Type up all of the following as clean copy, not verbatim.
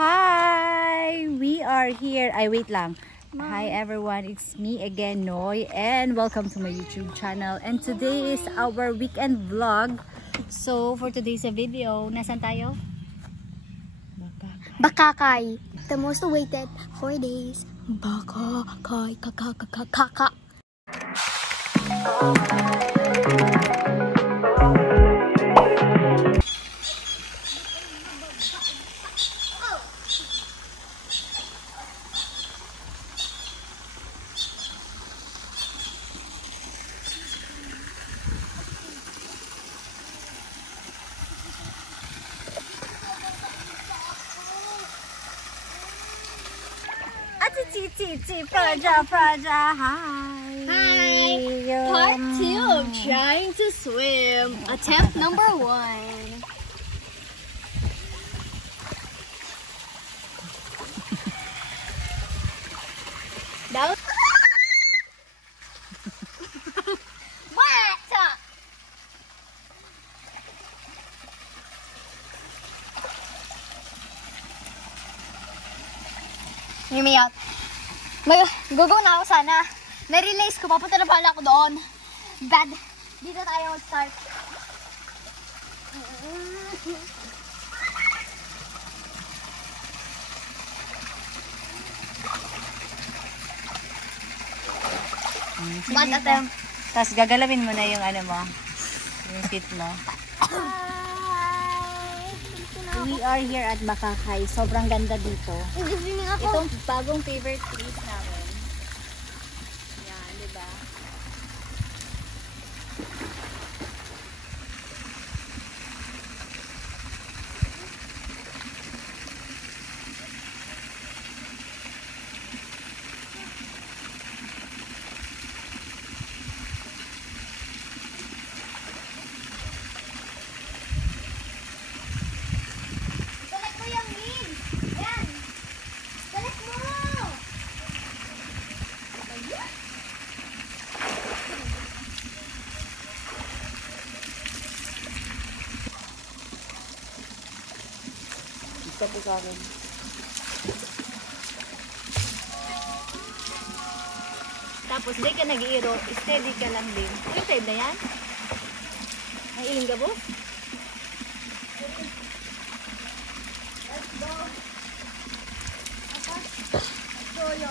Hi! We are here. Ay, wait lang. Hi everyone, it's me again, Noy, and welcome to my YouTube channel. And today is our weekend vlog. So, for today's video, nasan tayo? Bakakay. The most awaited 4 days. Bakakay. Kaka. Praja, hi! Part 2 of trying to swim. Attempt number 1. That was... Hear me out. Gugo na ako sana. Na-release ko. Papunta na pala ako doon. Bad. Dito tayo mag-start. One attempt. Tapos gagalawin mo na yung ano mo. Yung feet mo. We are here at Bakakay. Sobrang ganda dito. Itong bagong favorite place namin. Yan, diba? Sabi sa akin. Tapos, di ka nag-iiro, steady ka lang din. Yung time na yan? Ay, iling ka po? Let's go. Solo.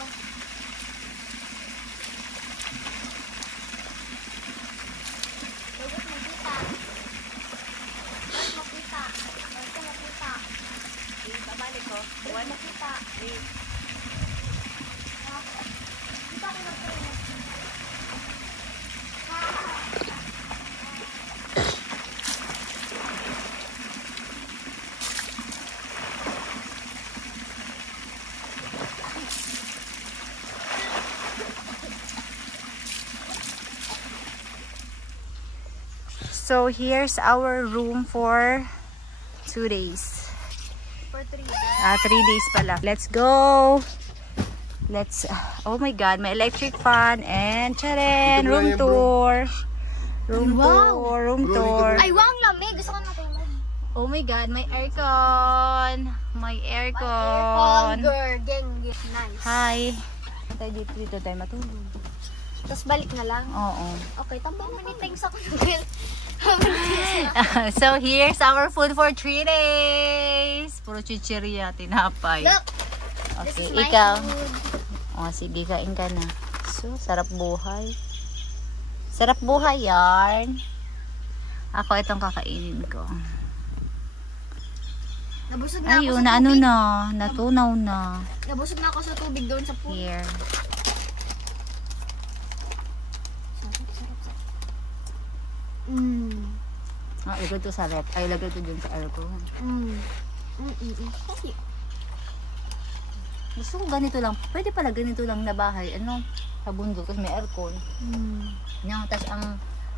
Babalik ko. Buwan makita. Wait. So here's our room for 2 days. For 3 days. 3 days pala. Let's go! Oh my god, may electric fan and charan! Room tour! Room tour! Ay, wang lamig. Gusto ko matulog. Oh my god, may aircon! May Aircon, aircon! girl. Gang. Nice. Hi! Dito tayo matulog. Tapos balik na lang. Oo. Okay, tambay many times ako ng So here's our food for 3 days! Puro chichirya, tinapay. Look! Okay, This is my ikaw. food. O, sige, kain ka na. So, sarap buhay. Sarap buhay yarn. Ako, itong kakainin ko. Nabusog na ako Ayun, sa na tubig. ano na. Natunaw na. Nabusog na ako sa tubig doon sa pool. Here. Lagay to sa rep. Ay, lagay to dun sa aircon. Okay. Gusto ko ganito lang. Pwede pala ganito lang na bahay. Ano? Sa bundok. Kasi may aircon.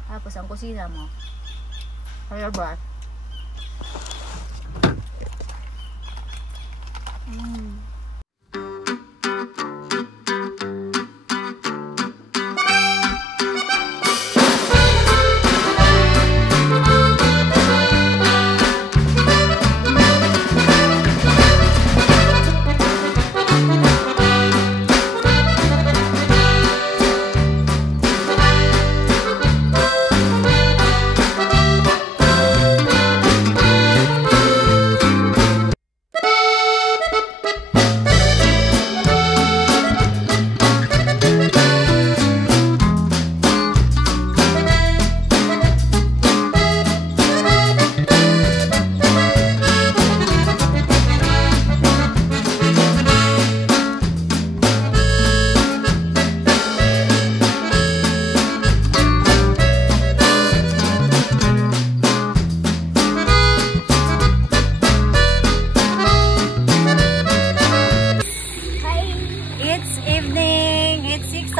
Tapos ang kusina mo. Kaya ba?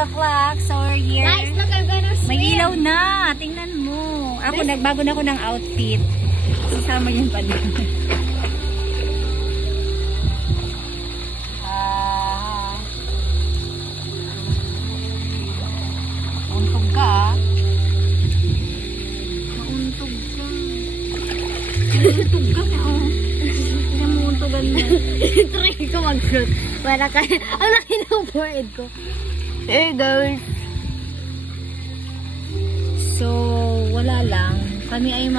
o'clock. So we're here. Guys, look, I'm gonna swim. May ilaw na. Tingnan mo. Ako, nagbago na ako ng outfit. Isama yun pala. Untog ka ah. Nauntog ka. Nauntog ka na oh. Namuntogan na. Try ko mag-float. Para kaya, ang laki ng board ko. Hey guys. So, wala lang. Kami ay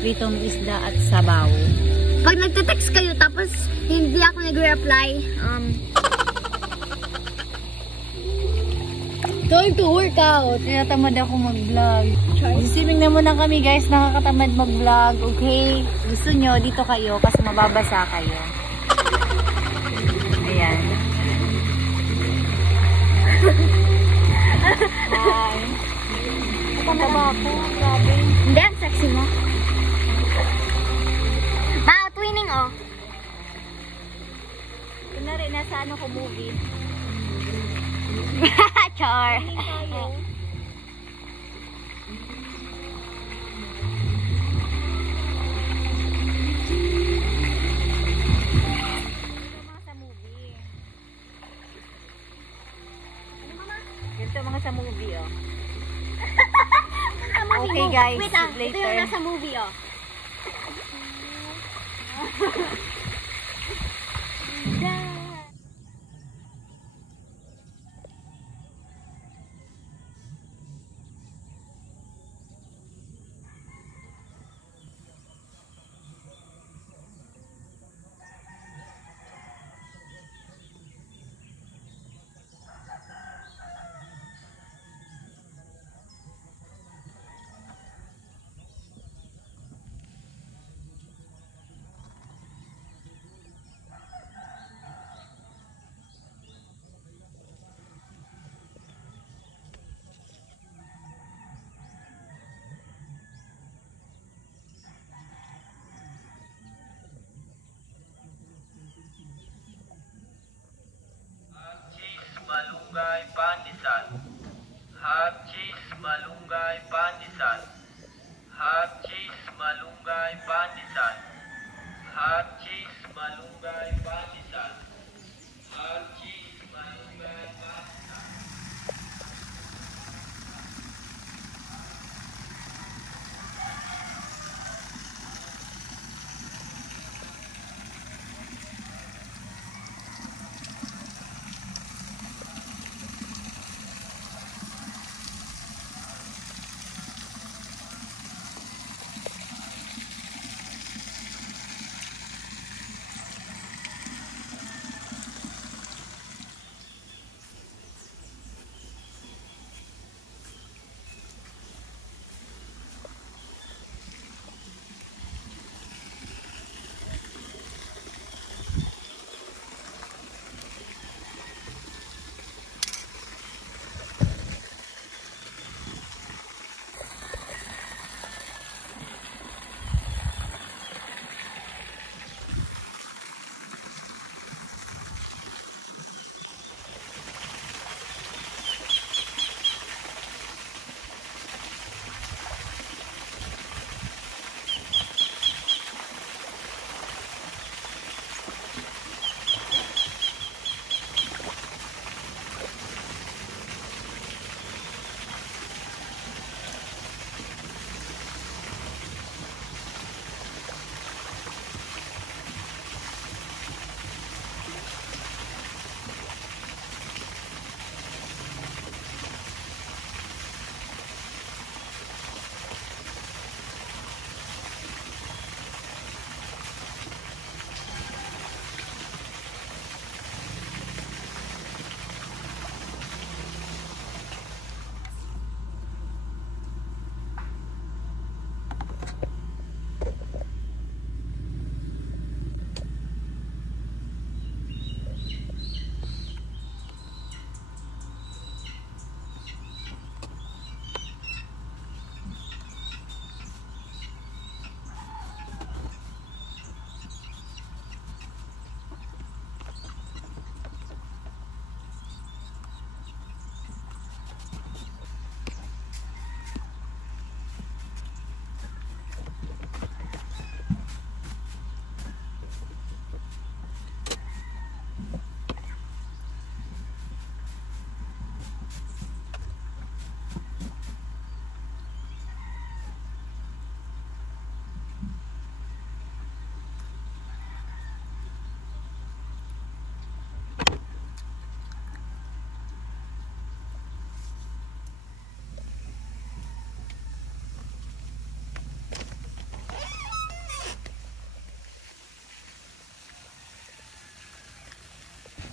pritong isda at sabaw. Pag nagte-text kayo tapos hindi ako nag-reply, time to work out. Tinatamad ako mag-vlog. Swimming na muna kami guys. Nakakatamad mag-vlog. Okay? Gusto nyo, dito kayo kasi mababasa kayo. Ayan. Hi. Mataba ako. Grabe. Hindi, ang sexy mo. Twinning oh. Kunwari, nasa ano ko movie. Char. Ganito mga sa movie, oh. Movie Okay mo. guys, Wait lang, ito later. yung nasa movie oh. Malunggay pandesal. Hot cheese malunggay pandesal. Hot cheese malunggay pandesal. Hot cheese malunggay pandesal. Hot cheese malunggay pandesal.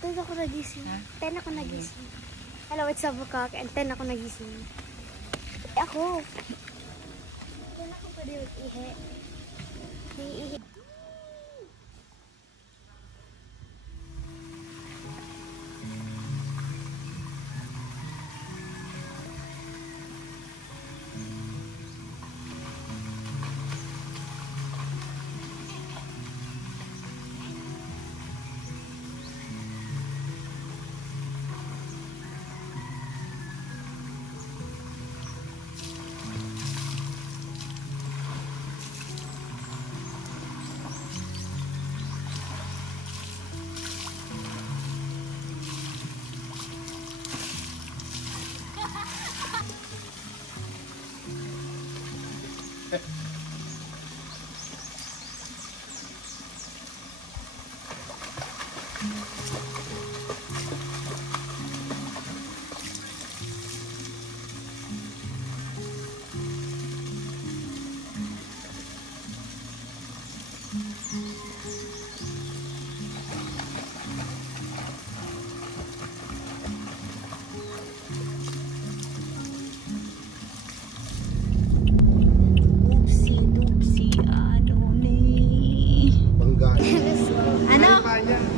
10 ako nagising. 10 ako nagising. Hello, it's 7 o'clock and 10 ako nagising. Ako. 10 ako pa rin mag-ihi. Naiihi.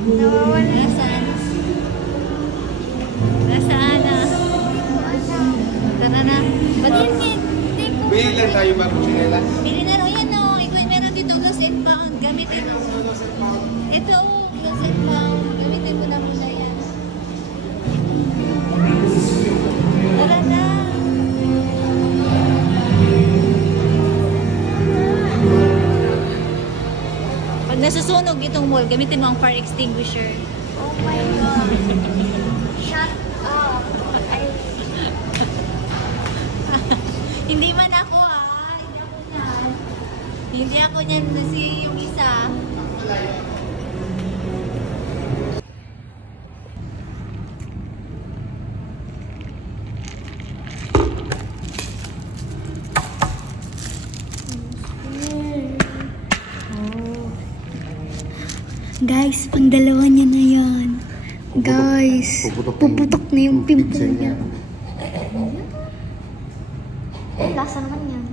Nawawala. Nasaan? Nasaan na? Tara na. Ba't yun? Bili lang tayo bagong sinelas. Bili na rin yan o. Ikaw meron dito lost and found. Gamitin mo. Ito o. Lost and found. Gamitin mo na muna yan. Tara na. Pag nasusunog itong mall, gamitin mo ang fire extinguisher. Oh my God. Shut up. Hindi man ako Hindi ako na. Hindi ako niyan kasi yung isa. Guys, pang dalawa niya na yan. Guys, puputok na yung pimple niya. Lasa naman yan.